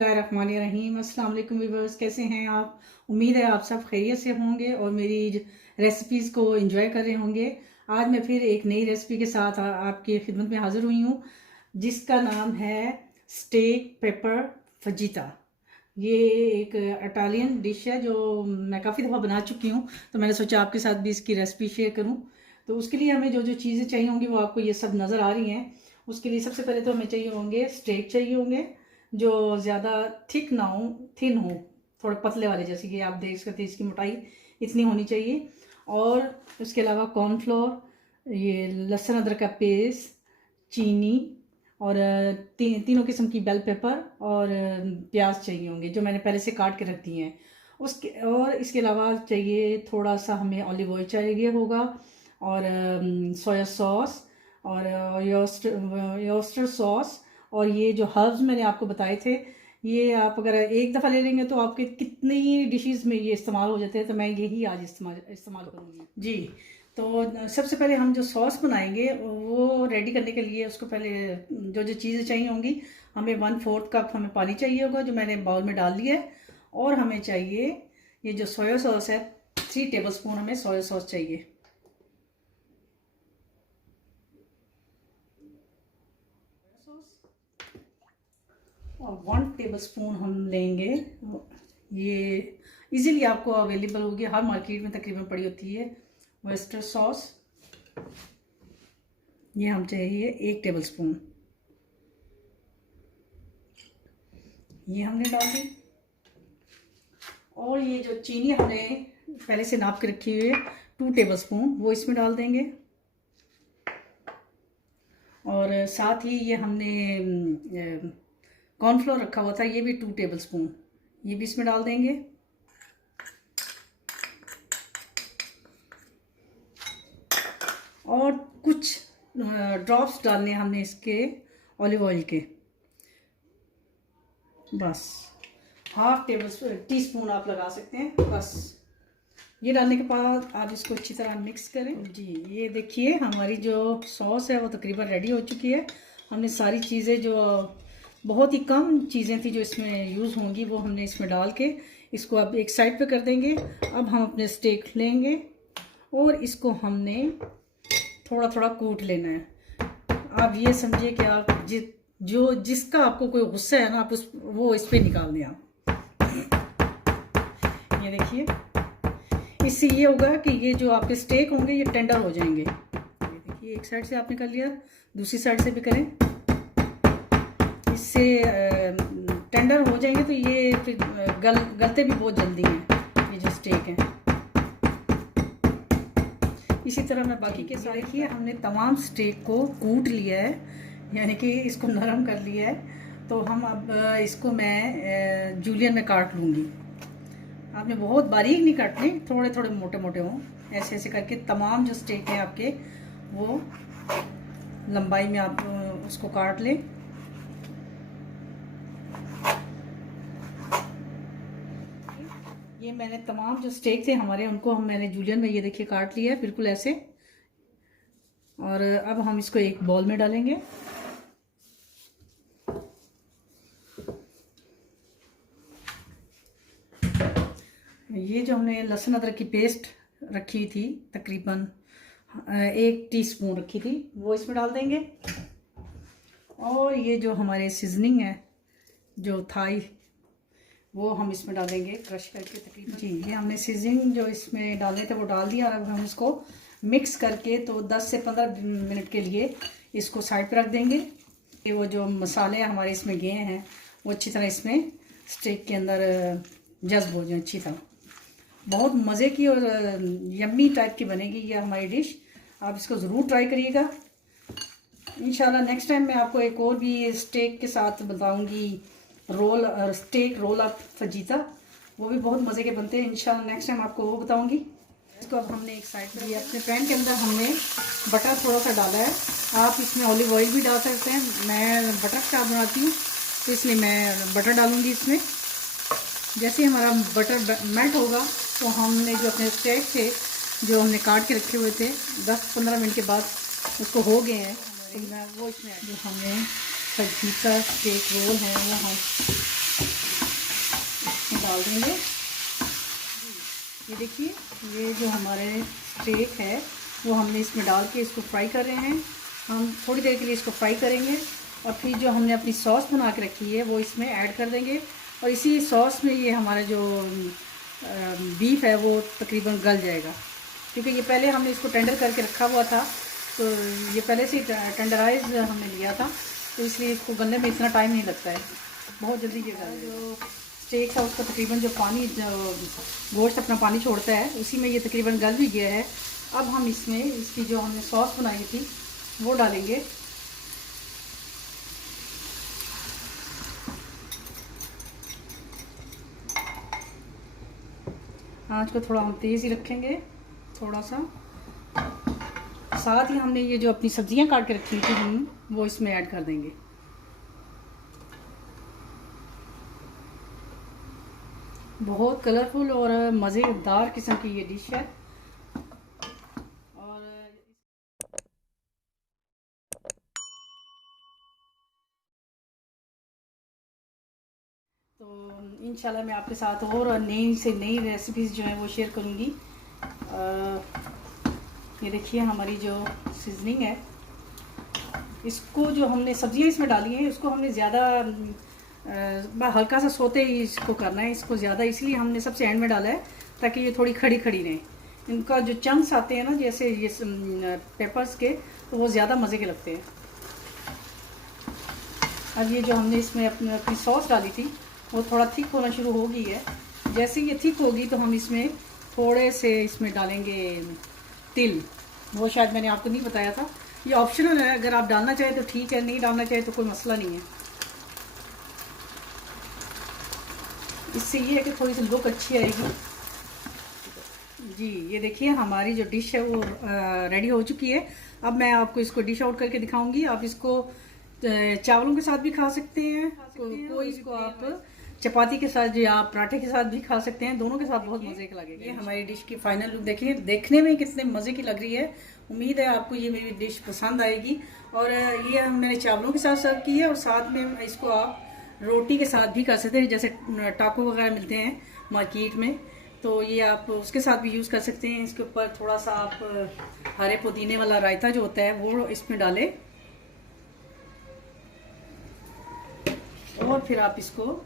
रहीम अस्सलाम वालेकुम व्यूअर्स, कैसे हैं आप? उम्मीद है आप सब खैरियत से होंगे और मेरी रेसिपीज़ को एंजॉय कर रहे होंगे। आज मैं फिर एक नई रेसिपी के साथ आपकी खिदमत में हाज़िर हुई हूँ, जिसका नाम है स्टेक पेपर फजीता। ये एक इटालियन डिश है जो मैं काफ़ी दफ़ा बना चुकी हूँ, तो मैंने सोचा आपके साथ भी इसकी रेसिपी शेयर करूँ। तो उसके लिए हमें जो जो चीज़ें चाहिए होंगी वो आपको ये सब नज़र आ रही हैं। उसके लिए सबसे पहले तो हमें चाहिए होंगे स्टेक चाहिए होंगे, जो ज़्यादा थिक ना हो, थिन हो, थोड़े पतले वाले, जैसे कि आप देख सकते हैं इसकी मोटाई इतनी होनी चाहिए। और उसके अलावा कॉर्नफ्लोर, ये लहसुन अदरक का पेस्ट, चीनी और तीनों किस्म की बेल पेपर और प्याज चाहिए होंगे, जो मैंने पहले से काट के रख दिए हैं। उसके और इसके अलावा चाहिए थोड़ा सा हमें ऑलिव ऑयल चाहिए होगा, और सोया सॉस और योस्टर सॉस। और ये जो हर्ब्स मैंने आपको बताए थे, ये आप अगर एक दफ़ा ले लेंगे तो आपके कितनी डिशेस में ये इस्तेमाल हो जाते हैं, तो मैं यही आज इस्तेमाल करूँगी जी। तो सबसे पहले हम जो सॉस बनाएंगे वो रेडी करने के लिए उसको पहले जो जो चीज़ें चाहिए होंगी, हमें 1/4 कप हमें पानी चाहिए होगा, जो मैंने बाउल में डाल लिया है। और हमें चाहिए ये जो सोया सॉस है, 3 टेबलस्पून हमें सोया सॉस चाहिए। और 1 टेबलस्पून हम लेंगे, ये इजीली आपको अवेलेबल होगी, हर मार्केट में तकरीबन पड़ी होती है, वेस्टर सॉस। ये हम चाहिए 1 टेबलस्पून, ये हमने डाल दी। और ये जो चीनी हमने पहले से नाप के रखी हुई है 2 टेबलस्पून, वो इसमें डाल देंगे। और साथ ही ये हमने कॉर्नफ्लोर रखा हुआ था, ये भी 2 टेबलस्पून, ये भी इसमें डाल देंगे। और कुछ ड्रॉप्स डालने हमने इसके ऑलिव ऑयल के, बस हाफ टी स्पून आप लगा सकते हैं बस। ये डालने के बाद आप इसको अच्छी तरह मिक्स करें जी। ये देखिए हमारी जो सॉस है वो तकरीबन रेडी हो चुकी है। हमने सारी चीज़ें, जो बहुत ही कम चीज़ें थी जो इसमें यूज़ होंगी, वो हमने इसमें डाल के इसको अब एक साइड पे कर देंगे। अब हम अपने स्टेक लेंगे और इसको हमने थोड़ा थोड़ा कूट लेना है। आप ये समझिए कि आप जिसका आपको कोई गुस्सा है ना, आप वो इस पर निकाल दें आप। ये देखिए, इससे ये होगा कि ये जो आपके स्टेक होंगे ये टेंडर हो जाएंगे। ये देखिए, एक साइड से आपने कर लिया, दूसरी साइड से भी करें, इससे टेंडर हो जाएंगे। तो ये फिर गलते भी बहुत जल्दी हैं ये जो स्टेक हैं। इसी तरह मैं बाकी के सारे, देखिए हमने तमाम स्टेक को कूट लिया है, यानी कि इसको नरम कर लिया है। तो हम अब इसको मैं जूलियन में काट लूँगी। आपने बहुत बारीक नहीं काटने, थोड़े थोड़े मोटे मोटे हों, ऐसे ऐसे करके तमाम जो स्टेक हैं आपके वो लंबाई में आप उसको काट लें। ये मैंने तमाम जो स्टेक थे हमारे, उनको मैंने जूलियन में ये देखिए काट लिया है बिल्कुल ऐसे। और अब हम इसको एक बॉल में डालेंगे। ये जो हमने लहसुन अदरक की पेस्ट रखी थी, तकरीबन 1 टीस्पून रखी थी, वो इसमें डाल देंगे। और ये जो हमारे सीजनिंग है जो थाई, वो हम इसमें डालेंगे क्रश करके तकरीबन जी। ये हमने सीजनिंग जो इसमें डाले थे वो डाल दिया। और अब हम इसको मिक्स करके तो 10 से 15 मिनट के लिए इसको साइड पर रख देंगे। ये वो जो मसाले हमारे इसमें गए हैं वो अच्छी तरह इसमें स्टेक के अंदर जज्ब हो जाए अच्छी तरह। बहुत मज़े की और यम्मी टाइप की बनेगी ये हमारी डिश। आप इसको ज़रूर ट्राई करिएगा। इंशाल्लाह नेक्स्ट टाइम मैं आपको एक और भी स्टेक के साथ बताऊंगी, स्टेक रोल अप फजीता, वो भी बहुत मज़े के बनते हैं। इंशाल्लाह नेक्स्ट टाइम आपको वो बताऊंगी। इसको अब हमने एक साइड पर, अपने पैन के अंदर हमने बटर थोड़ा सा डाला है। आप इसमें ऑलिव ऑयल भी डाल सकते हैं, मैं बटर के साथ बनाती हूँ तो इसलिए मैं बटर डालूँगी इसमें। जैसे हमारा बटर मेल्ट होगा तो हमने जो अपने स्टेक थे जो हमने काट के रखे हुए थे, 10-15 मिनट के बाद उसको हो गए हैं, तो मैं वो इसमें जो हमने फजीता स्टेक रोल है वो हम इसमें डाल देंगे। ये देखिए, ये जो हमारे स्टेक है वो हमने इसमें डाल के इसको फ्राई कर रहे हैं। हम थोड़ी देर के लिए इसको फ्राई करेंगे और फिर जो हमने अपनी सॉस बना के रखी है वो इसमें ऐड कर देंगे। और इसी सॉस में ये हमारा जो बीफ है वो तकरीबन गल जाएगा, क्योंकि ये पहले हमने इसको टेंडर करके रखा हुआ था, तो ये पहले से टेंडराइज हमने लिया था, तो इसलिए इसको गलने में इतना टाइम नहीं लगता है, बहुत जल्दी ये गल। जो स्टेक था उसका तकरीबन जो पानी, जो गोश्त अपना पानी छोड़ता है, उसी में ये तकरीबन गल भी गया है। अब हम इसमें इसकी जो हमने सॉस बनाई थी वो डालेंगे। आँच को थोड़ा हम तेज़ ही रखेंगे, थोड़ा सा। साथ ही हमने ये जो अपनी सब्जियां काट के रखी थी हम वो इसमें ऐड कर देंगे। बहुत कलरफुल और मज़ेदार किस्म की ये डिश है। और तो इंशाल्लाह मैं आपके साथ और नई से नई रेसिपीज़ जो है वो शेयर करूँगी। ये देखिए हमारी जो सीजनिंग है, इसको जो हमने सब्जियां इसमें डाली हैं उसको हमने ज़्यादा हल्का सा सोते ही इसको करना है। इसको ज़्यादा इसलिए हमने सबसे एंड में डाला है ताकि ये थोड़ी खड़ी खड़ी रहें। इनका जो चंक्स आते हैं ना, जैसे ये पेपर्स के, तो वो ज़्यादा मज़े के लगते हैं। अब ये जो हमने इसमें अपनी सॉस डाली थी वो थोड़ा थिक होना शुरू हो गई है। जैसे ये थिक होगी तो हम इसमें थोड़े से इसमें डालेंगे तिल। वो शायद मैंने आपको नहीं बताया था, ये ऑप्शनल है, अगर आप डालना चाहें तो ठीक है, नहीं डालना चाहे तो कोई मसला नहीं है। इससे ये है कि थोड़ी सी लुक अच्छी आएगी। जी ये देखिए हमारी जो डिश है वो रेडी हो चुकी है। अब मैं आपको इसको डिश आउट करके दिखाऊंगी। आप इसको चावलों के साथ भी खा सकते हैं, कोई इसको आप चपाती के साथ या पराठे के साथ भी खा सकते हैं, दोनों के साथ बहुत मज़े का लगेगा। ये हमारी डिश की फाइनल लुक देखिए, देखने में कितने मज़े की लग रही है। उम्मीद है आपको ये मेरी डिश पसंद आएगी। और ये मैंने चावलों के साथ सर्व की है, और साथ में इसको आप रोटी के साथ भी खा सकते हैं, जैसे टाको वगैरह मिलते हैं मार्केट में, तो ये आप उसके साथ भी यूज़ कर सकते हैं। इसके ऊपर थोड़ा सा आप हरे पुदीने वाला रायता जो होता है वो इसमें डालें, और फिर आप इसको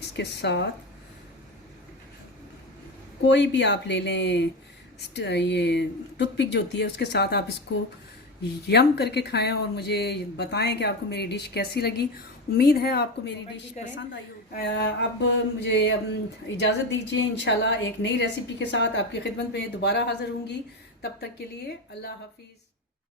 इसके साथ कोई भी आप ले लें, ये टूथपिक जो होती है उसके साथ आप इसको यम करके खाएं और मुझे बताएं कि आपको मेरी डिश कैसी लगी। उम्मीद है आपको मेरी डिश पसंद आई होगी। अब मुझे इजाज़त दीजिए, इंशाल्लाह एक नई रेसिपी के साथ आपकी खिदमत में दोबारा हाजिर होंगी। तब तक के लिए अल्लाह हाफिज़।